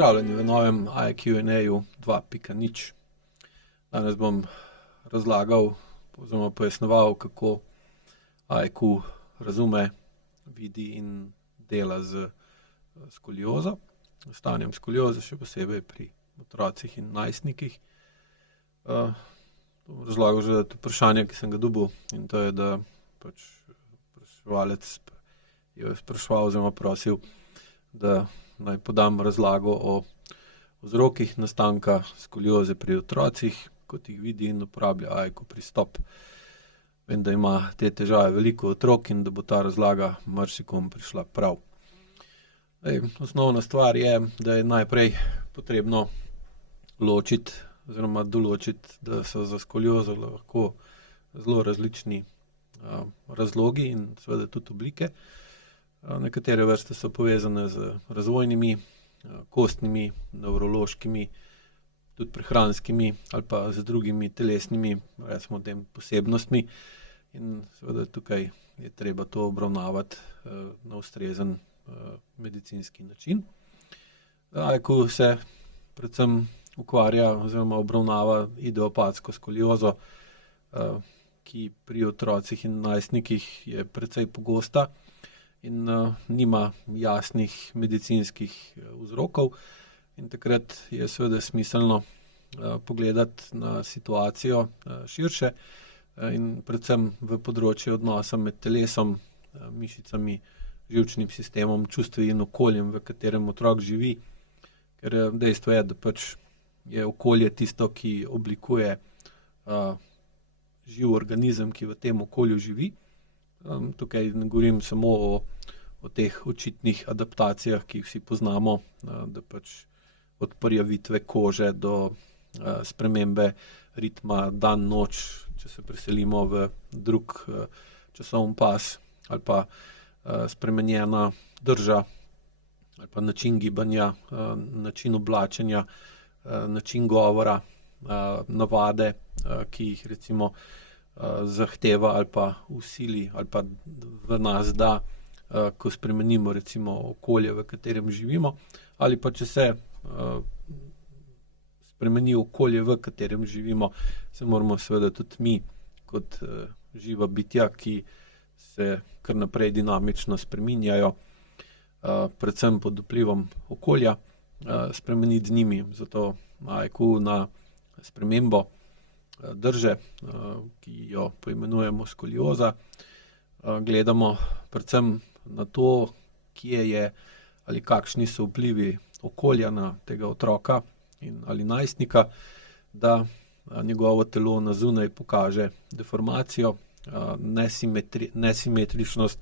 Pozdravljeni v novem IQ&A-ju 2.0. Danes bom razlagal oziroma pojasnjeval, kako IQ razume, vidi in dela z skoliozo, stanjem skolioze, še posebej pri otrocih in najstnikih. Bom razlagal že vprašanje, ki sem ga dobil, in to je, da spraševalec je spraševal oziroma prosil, da naj podam razlago o vzrokih nastanka skolioze pri otrocih, kot jih vidi in uporablja IQ pristop. Vem, da ima te težave veliko otrok in da bo ta razlaga marsikom prišla prav. Osnovna stvar je, da je najprej potrebno ločiti oziroma določiti, da so za skoliozo lahko zelo različni razlogi in seveda tudi oblike. Nekatere vrste so povezane z razvojnimi, kostnimi, nevrološkimi, tudi prehranskimi ali pa z drugimi telesnimi, recimo tem, posebnostmi. In seveda tukaj je treba to obravnavati na ustrezen medicinski način. IQ se predvsem ukvarja oziroma obravnava idiopatsko skoliozo, ki pri otrocih in najstnikih je precej pogosta in nima jasnih medicinskih vzrokov. In takrat je seveda smiselno pogledati na situacijo širše in predvsem v področje odnosa med telesom, mišicami, živčnim sistemom, čustvi in okoljem, v katerem otrok živi. Ker dejstvo je, da je okolje tisto, ki oblikuje živ organizem, ki v tem okolju živi. Tukaj ne govorim samo o teh očitnih adaptacijah, ki jih vsi poznamo, da od porjavitve kože do spremembe ritma dan-noč, če se preselimo v drug časovni pas, ali pa spremenjena drža, ali pa način gibanja, način oblačenja, način govora, navade, ki jih recimo zahteva ali pa vsili ali pa v nas da, ko spremenimo recimo okolje, v katerem živimo, ali pa če se spremeni okolje, v katerem živimo, se moramo seveda tudi mi kot živa bitja, ki se kar naprej dinamično spreminjajo, predvsem pod vplivom okolja, spremeniti z njimi. Zato IQ na spremembo drže, ki jo poimenujemo skolioza, gledamo predvsem na to, kje je ali kakšni so vplivi okolja na tega otroka ali najstnika, da njegovo telo na zunaj pokaže deformacijo, nesimetričnost,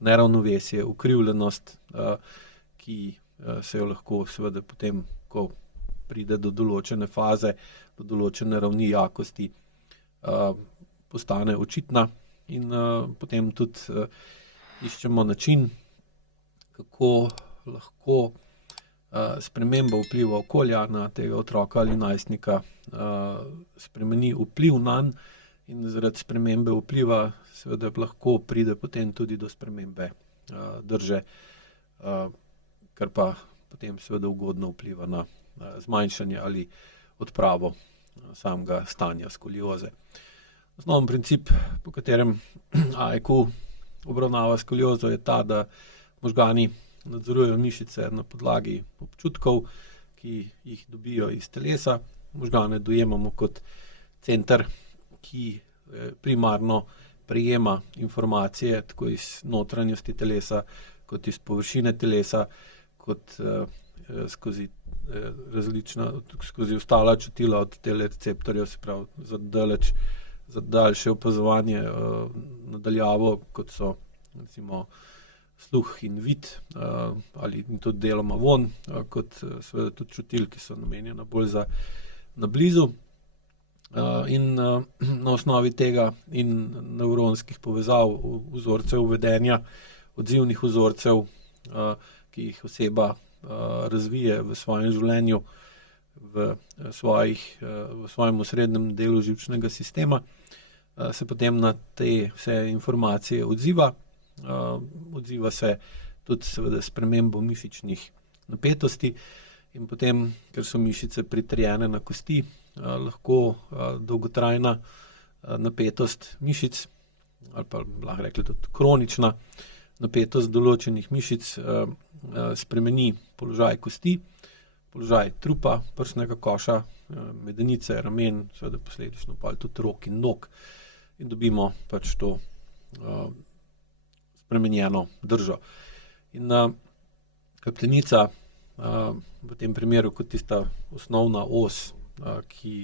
neravnovesje, ukrivljenost, ki se jo lahko seveda potem, ko pride do določene faze, do določene ravni jakosti, postane očitna in potem tudi iščemo način, kako lahko sprememba vpliva okolja na tega otroka ali najstnika spremeni vpliv nanj in zaradi spremembe vpliva seveda lahko pride potem tudi do spremembe drže, kar pa potem seveda ugodno vpliva na zmanjšanje ali odpravo samega stanja skolioze. Osnoven princip, po katerem IQ obravnava skoliozo, je ta, da možgani nadzorujejo mišice na podlagi občutkov, ki jih dobijo iz telesa. Možgane dojemamo kot center, ki primarno prejema informacije tako iz notranjosti telesa, kot iz površine telesa, kot skozi ostala čutila od telereceptorjev, se pravi za daljše opazovanje nadaljavo, kot so recimo sluh in vid, ali tudi deloma vonj, kot seveda tudi čutil, ki so namenjena bolj za na blizu. In na osnovi tega in nevronskih povezav, vzorcev vedenja, odzivnih vzorcev, ki jih oseba razvije v svojem življenju, v svojem osrednjem delu živčnega sistema, se potem na te vse informacije odziva. Odziva se tudi seveda s spremembo mišičnih napetosti in potem, ker so mišice pritrjene na kosti, lahko dolgotrajna napetost mišic, ali pa lahko rekli tudi kronična napetost določenih mišic spremeni položaj kosti, položaj trupa, prsnega koša, medenice, ramen, seveda posledično pa tudi rok in nog, in dobimo pač to spremenjeno držo. In hrbtenica v tem primeru kot tista osnovna os, ki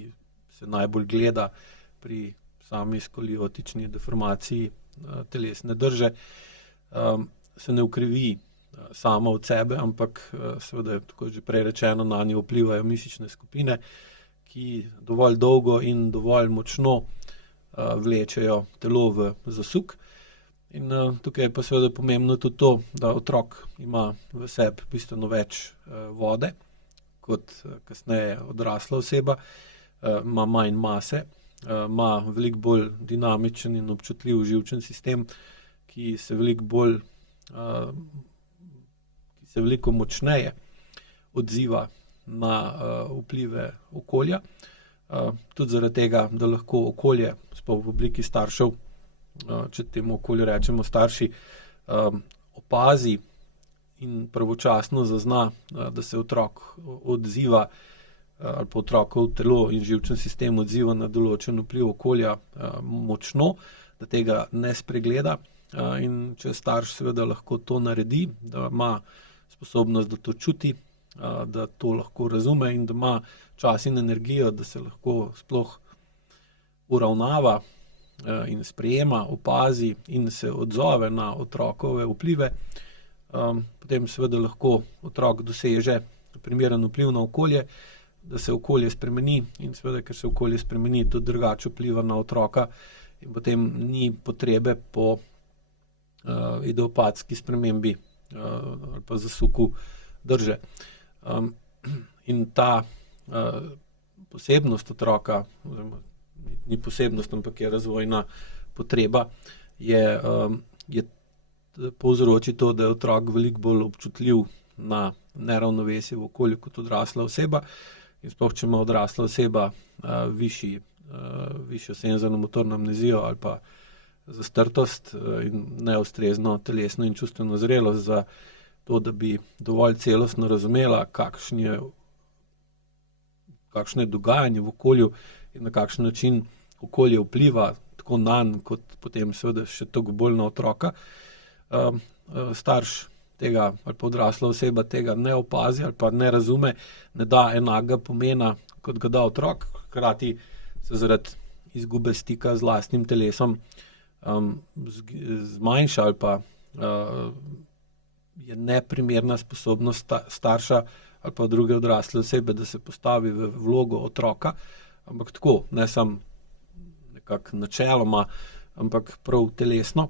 se najbolj gleda pri sami skoliotični deformaciji telesne drže, se ne ukrivi sama od sebe, ampak seveda, tako že prej rečeno, na njo vplivajo mišične skupine, ki dovolj dolgo in dovolj močno vlečejo telo v zasuk. In tukaj je pa seveda pomembno tudi to, da otrok ima v sebi bistveno več vode kot kasneje odrasla oseba, ima manj mase, ima veliko bolj dinamičen in občutljiv živčen sistem, ki se veliko močneje odziva na vplive okolja. Tudi zaradi tega, da lahko okolje, sploh v obliki staršev, če temu okolju rečemo starši, opazi in pravočasno zazna, da se otrok odziva ali pa otrokov telo in živčen sistem odziva na določen vpliv okolja močno, da tega ne spregleda. In če starš seveda lahko to naredi, da ima sposobnost, da to čuti, da to lahko razume in da ima čas in energijo, da se lahko sploh uravnava in sprejema, opazi in se odzove na otrokove vplive, potem seveda lahko otrok doseže primeren vpliv na okolje, da se okolje spremeni in seveda, ker se okolje spremeni, tudi drugače vpliva na otroka in potem ni potrebe po idiopatski spremembi ali pa zasuku drže. In ta posebnost otroka, oziroma ni posebnost, ampak je razvojna potreba, je povzroči to, da je otrok veliko bolj občutljiv na neravnovesje v okolju kot odrasla oseba. In sploh, če ima odrasla oseba višjo senzorno-motorno amnezijo ali pa zastrtost in neustrezno telesno in čustveno zrelost za to, da bi dovolj celostno razumela, kakšno je dogajanje v okolju in na kakšen način okolje vpliva tako nanj, kot potem seveda še toliko bolj na otroka. Starš tega ali pa odrasla oseba tega ne opazi ali pa ne razume, ne da enakega pomena, kot ga da otrok, hkrati se zaradi izgube stika z lastnim telesom zmanjša ali pa je neprimerna sposobnost starša ali pa druge odrasle osebe, da se postavi v vlogo otroka, ampak tako, ne samo nekako načeloma, ampak prav telesno.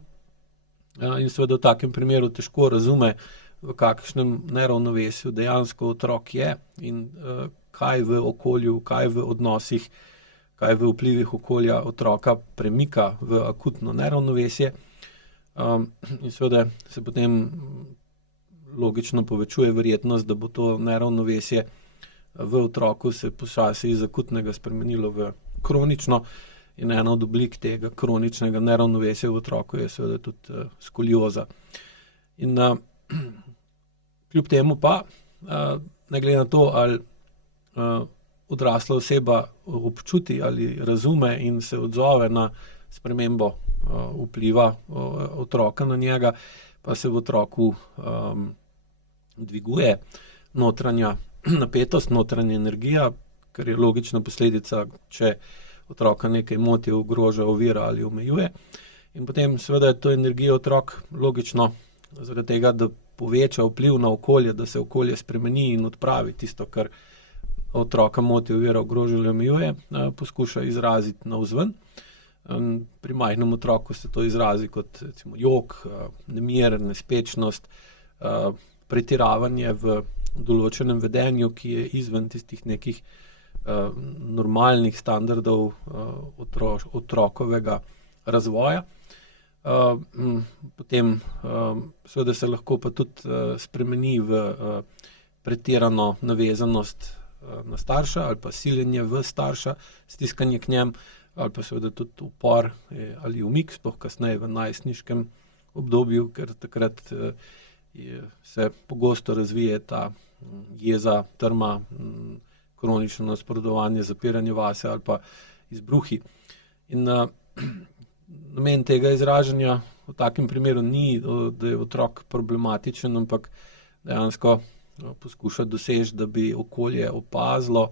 In seveda v takem primeru težko razume, v kakšnem neravnovesju dejansko otrok je in kaj v okolju, kaj v odnosih, kaj v vplivih okolja otroka premika v akutno neravnovesje. In seveda se potem logično povečuje verjetnost, da bo to neravnovesje v otroku se počasi iz akutnega spremenilo v kronično. In ena od oblik tega kroničnega neravnovesja v otroku je seveda tudi skolioza. In kljub temu pa, ne glede na to, ali odrasla oseba občuti ali razume in se odzove na spremembo vpliva otroka na njega, pa se v otroku dviguje notranja napetost, notranja energija, kar je logična posledica, če otroka nekaj moti, ogroža, ovira ali omejuje. In potem seveda je to energijo otrok logično zaradi tega, da poveča vpliv na okolje, da se okolje spremeni in odpravi tisto, kar otroka moti, ovira, ogroža ali omejuje, poskuša izraziti navzven. Pri majhnem otroku se to izrazi kot recimo jok, nemir, nespečnost, pretiravanje v določenem vedenju, ki je izven tistih nekih normalnih standardov otrokovega razvoja. Potem seveda se lahko pa tudi spremeni v pretirano navezanost na starša ali pa siljenje v starša, stiskanje k njem, ali pa seveda tudi upor ali umik, sploh kasneje v najstniškem obdobju, ker takrat se pogosto razvije ta jeza, trma, kronično nasprotuvanje, zapiranje vase ali pa izbruhi. In namen tega izražanja v takem primeru ni, da je otrok problematičen, ampak dejansko poskuša doseči, da bi okolje opazilo,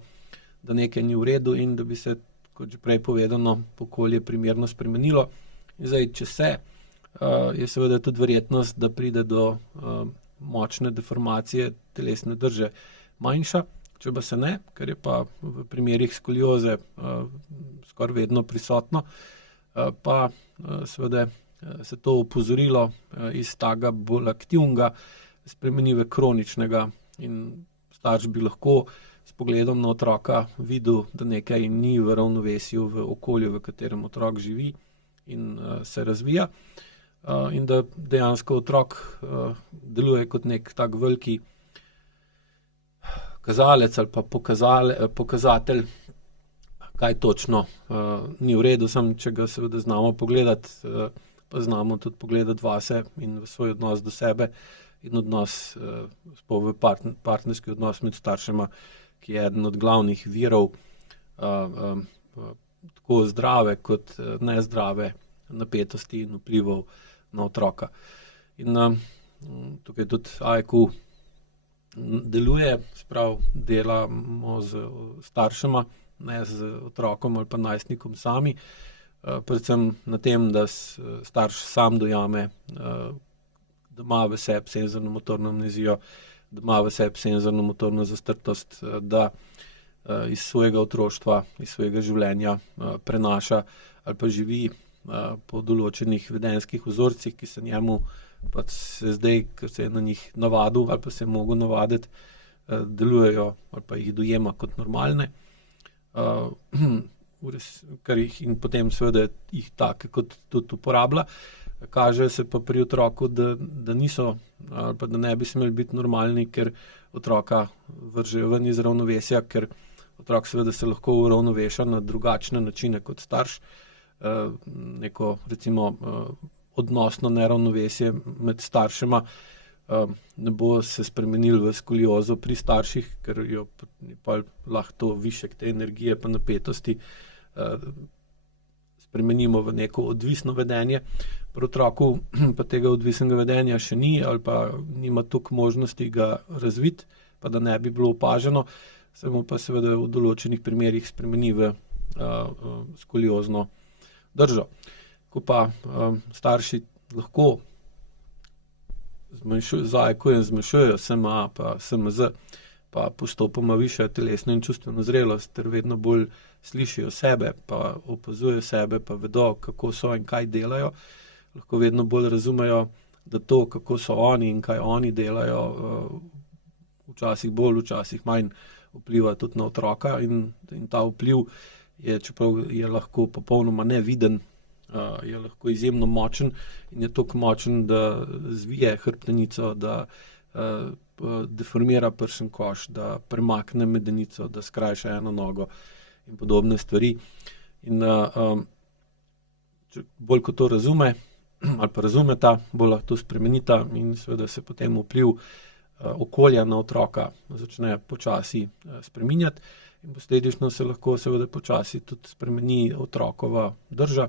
da nekaj ni v redu in da bi se, kot že prej povedano, okolje primerno spremenilo. In zdaj, če se, je seveda tudi verjetnost, da pride do močne deformacije telesne drže manjša. Če pa se ne, ker je pa v primerih skolioze skoraj vedno prisotno, pa seveda se to opozorilo iz tega bolj aktivnega spremeni v kroničnega in starš bi lahko s pogledom na otroka videl, da nekaj ni v ravnovesju v okolju, v katerem otrok živi in se razvija, in da dejansko otrok deluje kot nek tak veliki kazalec ali pa pokazatelj, kaj točno ni v redu, samo če ga seveda znamo pogledati, pa znamo tudi pogledati vase in v svoj odnos do sebe in odnos, sploh v partnerski odnos med staršema, ki je eden od glavnih virov tako zdrave kot nezdrave napetosti in vplivov na otroka. In tukaj tudi AIQ deluje, sprav delamo z staršema, ne z otrokom ali pa najstnikom sami, predvsem na tem, da starš sam dojame, da ima v sebi senzorno-motorno amnezijo, da ima v sebi senzorno-motorno zastrtost, da iz svojega otroštva, iz svojega življenja prenaša ali pa živi po določenih vedenjskih vzorcih, ki se njemu pa se zdaj, ker se je na njih navadil ali pa se je mogel navaditi, delujejo ali pa jih dojema kot normalne, in potem seveda jih take kot tudi uporablja. Kaže se pa pri otroku, da niso ali pa da ne bi smeli biti normalni, ker otroka vržejo ven iz ravnovesja, ker otrok seveda se lahko uravnoveša na drugačne načine kot starš. Neko recimo odnosno neravnovesje med staršema ne bo se spremenilo v skoliozo pri starših, ker jo pa lahko to višek te energije pa napetosti spremenimo v neko odvisno vedenje. Pri otroku pa tega odvisnega vedenja še ni ali pa nima toliko možnosti ga razviti, pa da ne bi bilo opaženo, se mu pa seveda v določenih primerih spremeni v skoliozno držo. Ko pa starši lahko z AIQ-jem zmanjšujejo SMA pa SMZ, pa postopoma višajo telesno in čustveno zrelost ter vedno bolj slišijo sebe, pa opazujejo sebe, pa vedo, kako so in kaj delajo, lahko vedno bolj razumejo, da to, kako so oni in kaj oni delajo, včasih bolj, včasih manj vpliva tudi na otroka in ta vpliv je, čeprav je lahko popolnoma neviden, je lahko izjemno močen in je toliko močen, da zvije hrbtenico, da deformira pršen koš, da premakne medenico, da skrajša eno nogo in podobne stvari. In bolj kot to razume ali pa razumeta, bolj lahko to spremenita in seveda se potem vpliv okolja na otroka začne počasi spreminjati in posledično se lahko seveda počasi tudi spremeni otrokova drža.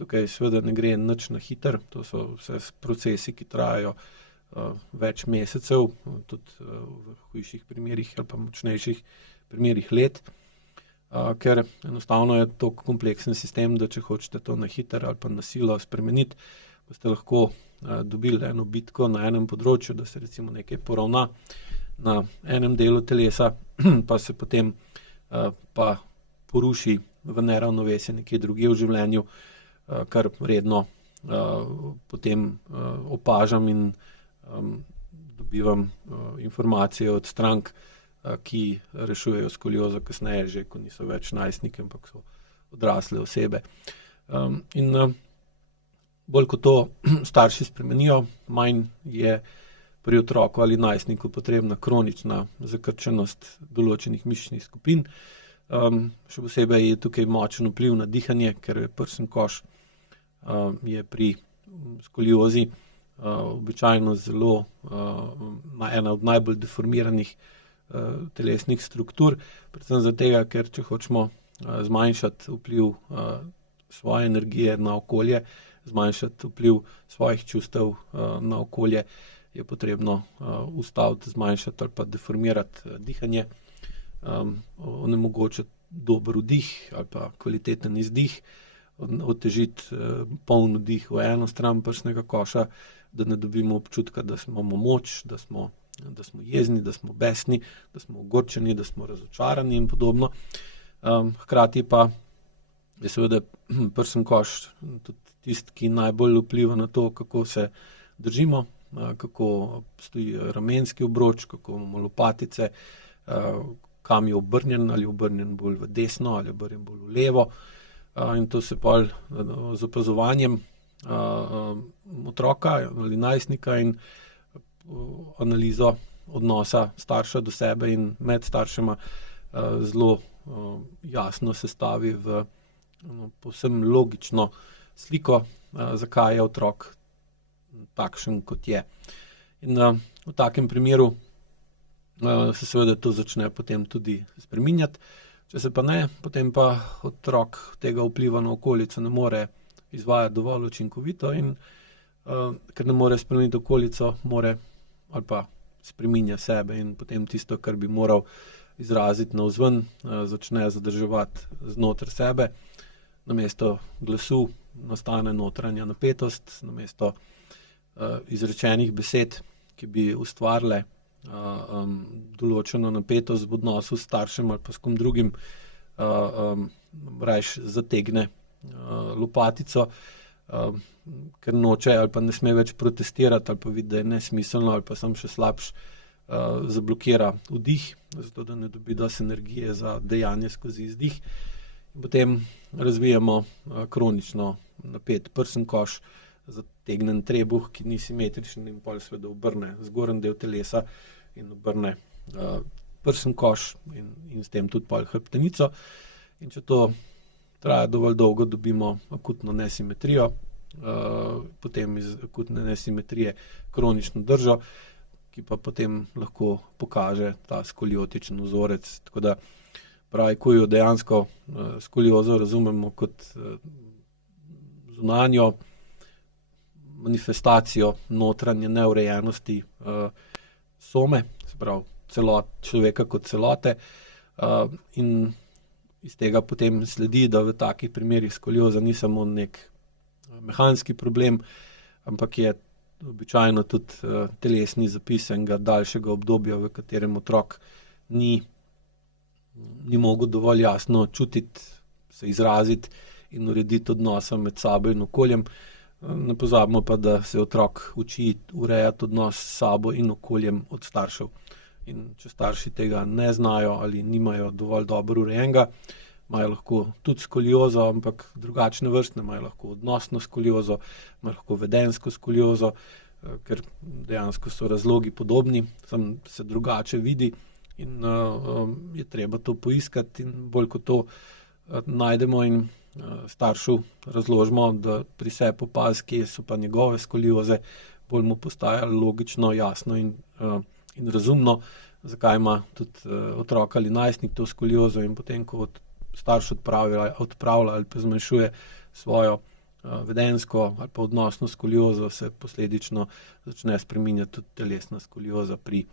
Tukaj seveda ne gre nič na hitro, to so vse procesi, ki trajajo več mesecev, tudi v hujših primerih ali pa močnejših primerih let, ker enostavno je to kompleksen sistem, da če hočete to na hitro ali pa na silo spremeniti, boste lahko dobili eno bitko na enem področju, da se recimo nekaj poravna na enem delu telesa, pa se potem pa poruši v neravnovesje nekje drugje v življenju, kar redno potem opažam in dobivam informacije od strank, ki rešujejo skoliozo kasneje, že ko niso več najstniki, ampak so odrasle osebe. In bolj ko to starši spremenijo, manj je pri otroku ali najstniku potrebna kronična zakrčenost določenih mišičnih skupin. Še posebej je tukaj močen vpliv na dihanje, ker je prsni koš je pri skoliozi običajno zelo ena od najbolj deformiranih telesnih struktur, predvsem zato, ker če hočemo zmanjšati vpliv svoje energije na okolje, zmanjšati vpliv svojih čustev na okolje, je potrebno ustaviti, zmanjšati ali pa deformirati dihanje, onemogočiti dober vdih ali pa kvaliteten izdih, otežiti poln vdih v eno stran prsnega koša, da ne dobimo občutka, da imamo moč, da smo jezni, da smo besni, da smo ogorčeni, da smo razočarani in podobno. Hkrati pa je seveda prsni koš tudi tisti, ki najbolj vpliva na to, kako se držimo, kako stoji ramenski obroč, kako imamo lopatice, kam je obrnjen, ali je obrnjen bolj v desno ali obrnjen bolj v levo. In to se pol z opazovanjem otroka ali najstnika in analizo odnosa starša do sebe in med staršema zelo jasno sestavi v povsem logično sliko, zakaj je otrok takšen, kot je. In v takem primeru se seveda to začne potem tudi spreminjati. Če se pa ne, potem pa otrok tega vpliva na okolico ne more izvajati dovolj učinkovito in ker ne more spremeniti okolico, more ali pa spreminja sebe in potem tisto, kar bi moral izraziti navzven, začne zadrževati znotraj sebe. Namesto glasu nastane notranja napetost, namesto izrečenih besed, ki bi ustvarile določeno napetost v odnosu s staršem ali pa s kom drugim, rajš zategne lopatico, ker noče ali pa ne sme več protestirati ali pa vidi, da je nesmiselno ali pa samo še slabš, zablokira vdih, zato da ne dobi dosti energije za dejanje skozi izdih. In potem razvijamo kronično napet prsni koš, zategnen trebuh, ki ni simetričen in pol seveda obrne zgornji del telesa in obrne prsni koš in s tem tudi pol hrbtenico. In če to traja dovolj dolgo, dobimo akutno nesimetrijo, potem iz akutne nesimetrije kronično držo, ki pa potem lahko pokaže ta skoliotičen vzorec. Tako da pravi kuju dejansko skoliozo razumemo kot zunanjo manifestacijo notranje neurejenosti some, se pravi človeka kot celote, in iz tega potem sledi, da v takih primerih skolioza ni samo nek mehanski problem, ampak je običajno tudi telesni zapis enega daljšega obdobja, v katerem otrok ni mogel dovolj jasno čutiti, se izraziti in urediti odnosa med sabo in okoljem. Ne pozabimo pa, da se otrok uči urejati odnos s sabo in okoljem od staršev. In če starši tega ne znajo ali nimajo dovolj dobro urejenega, imajo lahko tudi skoliozo, ampak drugačne vrstne, imajo lahko odnosno skoliozo, imajo lahko vedenjsko skoliozo, ker dejansko so razlogi podobni, samo se drugače vidi in je treba to poiskati in bolj kot to najdemo in staršu razložimo, da pri sebi opazi, kje so pa njegove skolioze, bolj mu postaja logično, jasno in razumno, zakaj ima tudi otrok ali najstnik to skoliozo in potem, ko starš odpravlja ali pa zmanjšuje svojo vedenjsko ali pa odnosno skoliozo, se posledično začne spreminjati tudi telesna skolioza pri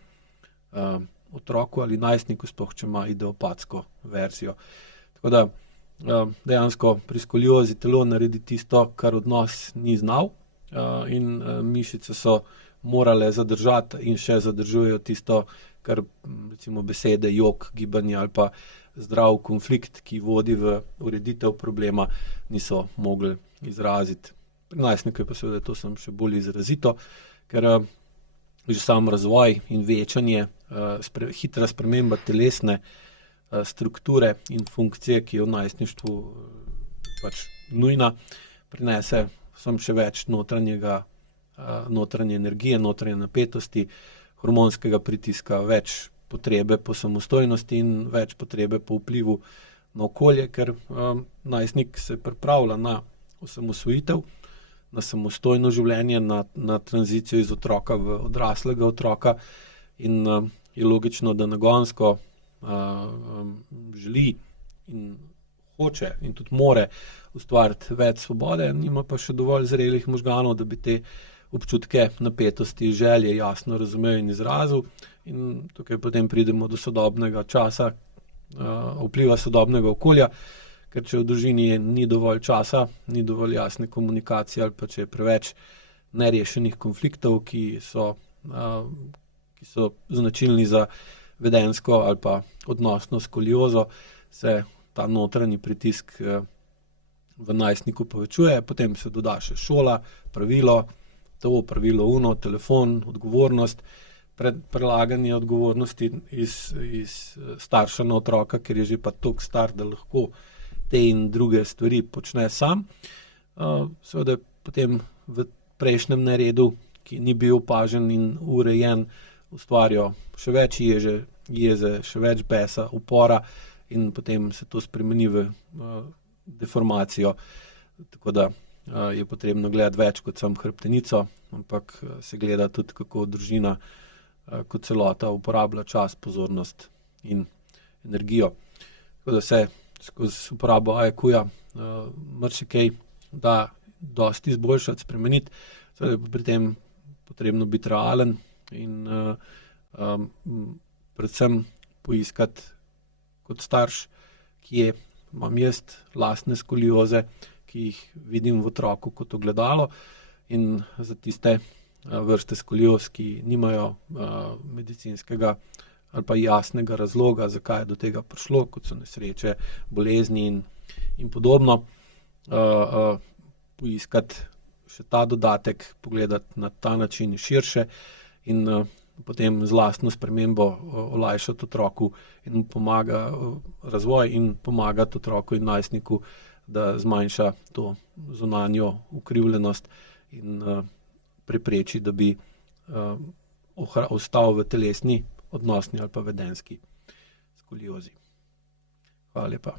otroku ali najstniku, sploh če ima idiopatsko verzijo. Tako da dejansko pri skoliozi telo naredi tisto, kar odnos ni znal, in mišice so morale zadržati in še zadržujejo tisto, kar recimo besede, jok, gibanje ali pa zdrav konflikt, ki vodi v ureditev problema, niso mogli izraziti. Pri najstniku je pa seveda to samo še bolj izrazito, ker že sam razvoj in večanje, hitra sprememba telesne strukture in funkcije, ki je v najstništvu pač nujna, prinese samo še več notranjega notranje energije, notranje napetosti, hormonskega pritiska, več potrebe po samostojnosti in več potrebe po vplivu na okolje, ker najstnik se pripravlja na osamosvojitev, na samostojno življenje, na tranzicijo iz otroka v odraslega otroka in je logično, da nagonsko želi in hoče in tudi more ustvariti več svobode, nima pa še dovolj zrelih možganov, da bi te občutke napetosti, želje jasno razumel in izrazil. In tukaj potem pridemo do sodobnega časa, vpliva sodobnega okolja, ker če v družini ni dovolj časa, ni dovolj jasne komunikacije ali pa če je preveč nerešenih konfliktov, ki so značilni za vedenjsko ali pa odnosno skoliozo, se ta notranji pritisk v najstniku povečuje, potem se doda še šola, pravilo, telefon, odgovornost, prelaganje odgovornosti iz starša na otroka, ker je že pa toliko star, da lahko te in druge stvari počne sam. Seveda potem v prejšnjem neredu, ki ni bil opažen in urejen, ustvarijo še več jeze, še več besa, upora in potem se to spremeni v deformacijo. Tako da je potrebno gledati več kot samo hrbtenico, ampak se gleda tudi, kako družina kot celota uporablja čas, pozornost in energijo. Tako da se skozi uporabo IQ-ja marsikaj da dosti izboljšati, spremeniti. Seveda je pri tem potrebno biti realen in predvsem poiskati kot starš, kje imam jaz lastne skolioze, ki jih vidim v otroku kot ogledalo, in za tiste vrste skolioz, ki nimajo medicinskega ali pa jasnega razloga, zakaj je do tega prišlo, kot so nesreče, bolezni in podobno, poiskati še ta dodatek, pogledati na ta način širše in potem z lastno spremembo olajšati otroku in pomaga razvoj in pomagati otroku in najstniku, da zmanjša to zunanjo ukrivljenost in prepreči, da bi ostal v telesni, odnosni ali pa vedenjski skoliozi. Hvala lepa.